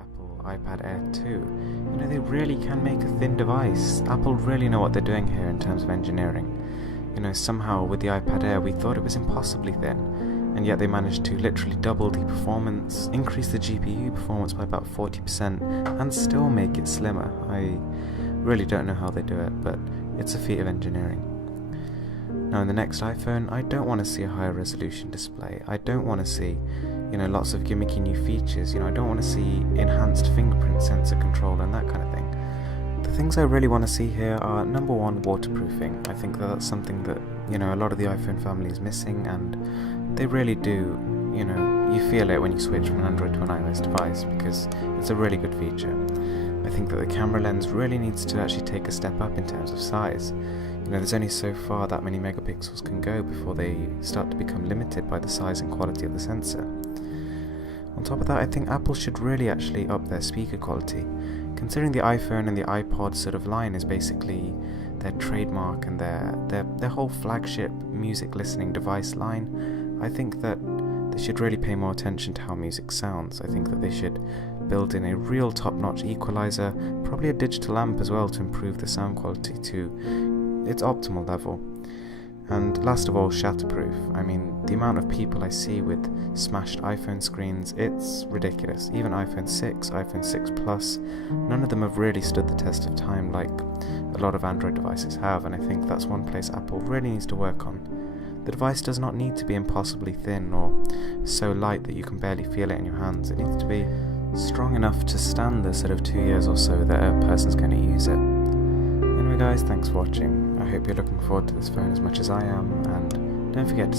Apple iPad Air 2. You know, they really can make a thin device. Apple really know what they're doing here in terms of engineering. You know, somehow with the iPad Air we thought it was impossibly thin, and yet they managed to literally double the performance, increase the GPU performance by about 40%, and still make it slimmer. I really don't know how they do it, but it's a feat of engineering. Now in the next iPhone, I don't want to see a higher resolution display. I don't want to see, lots of gimmicky new features. I don't want to see enhanced fingerprint sensor control and that kind of thing. The things I really want to see here are, number one, waterproofing. I think that's something that, a lot of the iPhone family is missing, and they really do, you feel it when you switch from an Android to an iOS device, because it's a really good feature. I think that the camera lens really needs to actually take a step up in terms of size. There's only so far that many megapixels can go before they start to become limited by the size and quality of the sensor. On top of that, I think Apple should really actually up their speaker quality. Considering the iPhone and the iPod sort of line is basically their trademark and their whole flagship music listening device line, I think that they should really pay more attention to how music sounds. I think that they should build in a real top-notch equalizer, probably a digital amp as well, to improve the sound quality to its optimal level. And last of all, shatterproof. I mean, the amount of people I see with smashed iPhone screens, it's ridiculous. Even iPhone 6, iPhone 6 Plus, none of them have really stood the test of time like a lot of Android devices have, and I think that's one place Apple really needs to work on. The device does not need to be impossibly thin or so light that you can barely feel it in your hands. It needs to be strong enough to stand the sort of 2 years or so that a person's going to use it. Anyway guys, thanks for watching. I hope you're looking forward to this phone as much as I am, and don't forget to